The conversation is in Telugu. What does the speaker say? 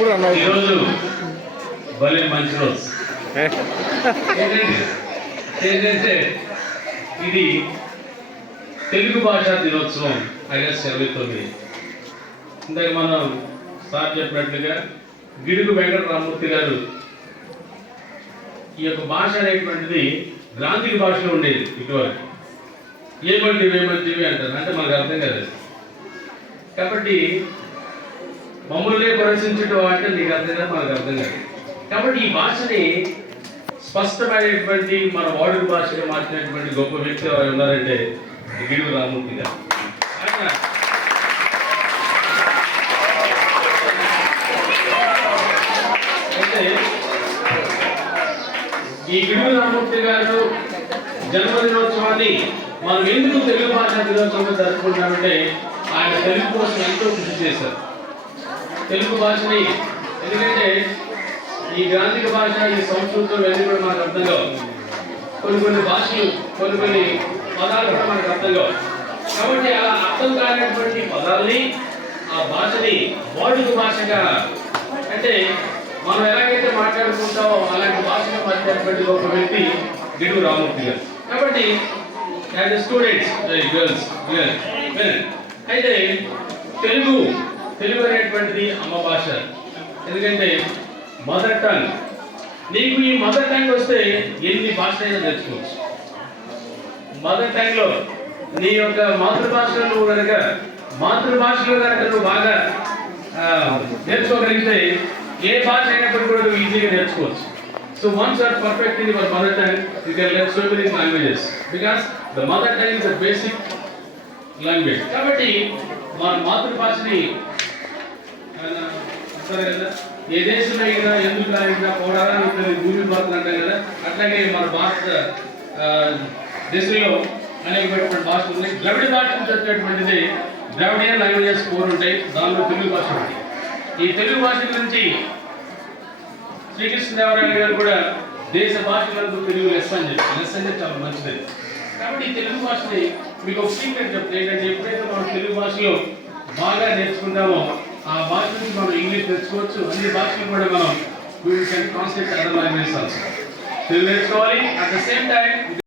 ఈరోజు భలే మంచి రోజు. ఏంటంటే ఇది తెలుగు భాషా దినోత్సవం ఆగస్టు 29. ఇందాక మనం సార్ చెప్పినట్లుగా గిడుగు వెంకటరామూర్తి గారు ఈ యొక్క భాష అనేటువంటిది గ్రాంధిక భాషలో ఉండేది. ఇటువరకు ఏమంటివి అంటారు, అంటే మనకు అర్థం కాదు. కాబట్టి మమ్మల్నే ప్రదర్శించడం అంటే నీకు అర్థం కాదు, మనకు అర్థం కాదు. కాబట్టి ఈ భాషని స్పష్టమైనటువంటి మన వాడుక భాషగా మార్చినటువంటి గొప్ప వ్యక్తి ఎవరు ఉన్నారంటే గిడుగు రామూర్తి గారు. అయితే ఈ గిడుగు రామూర్తి గారు జన్మదినోత్సవాన్ని మనం ఎందుకు తెలుగు భాషా దినోత్సవంగా జరుపుకుంటామంటే ఆయన తెలుగు కోసం ఎంతో కృషి చేశారు. తెలుగు భాషని ఎందుకంటే ఈ గ్రాంధిక భాష, ఈ సంస్కృతం ఇవన్నీ కూడా మనకు అర్థం కావు. కొన్ని భాషలు, కొన్ని పదాలు కూడా మనకు అర్థం కావు. కాబట్టి అలా అర్థం కానటువంటి పదాలని, ఆ భాషని వాడుక భాషగా, అంటే మనం ఎలాగైతే మాట్లాడుకుంటామో అలాంటి భాషగా మాట్లాడేటువంటి ఒక వ్యక్తి గిడుగు రామూర్తి గారు. కాబట్టి యాజ్ ఎ స్టూడెంట్స్, గర్ల్స్ అయితే తెలుగు అనేటువంటిది అమ్మ భాష. ఎందుకంటే మదర్ టంగ్. నీకు ఈ మదర్ టంగ్ వస్తే ఎన్ని భాషలైనా నేర్చుకోవచ్చు. మదర్ టంగ్ లో నీ యొక్క మాతృభాషలో నువ్వు బాగా నేర్చుకోగలిగితే ఏ భాష అయినప్పటికీ కూడా నువ్వు ఈజీగా నేర్చుకోవచ్చు. So once are perfect in your mother tongue, you can learn so many languages because the mother tongue is the basic language. కాబట్టి మన మాతృభాషని అంటారు కదా, ఏ దేశంలో అయినా ఎందుకు లాగినా పోరాడాలని భూమి భారతలు అంటారు కదా, అట్లాగే మన భారత దేశంలో అనేకమైనటువంటి భాషలు ఉన్నాయి. ద్రవిడ భాష నుంచి వచ్చేటువంటిది ద్రవిడియన్ లాంగ్వేజెస్ 4 ఉంటాయి. దానిలో తెలుగు భాష ఉంది. ఈ తెలుగు భాష గురించి శ్రీకృష్ణదేవరాయలు గారు కూడా దేశ భాషలందు తెలుగు లెస్ అని చెప్పి చాలా మంచిది. కాబట్టి ఈ తెలుగు భాషని మీకు ఒక సీక్రెట్ చెప్తే ఏంటంటే, ఎప్పుడైతే మనం తెలుగు భాషలో బాగా నేర్చుకుంటామో ఆ భాష నుంచి మనం ఇంగ్లీష్ నేర్చుకోవచ్చు. అన్ని భాషలు కూడా మనం కాన్సెప్ట్ అదర్ లాంగ్వేజ్ తెలుగు నేర్చుకోవాలి. At the same time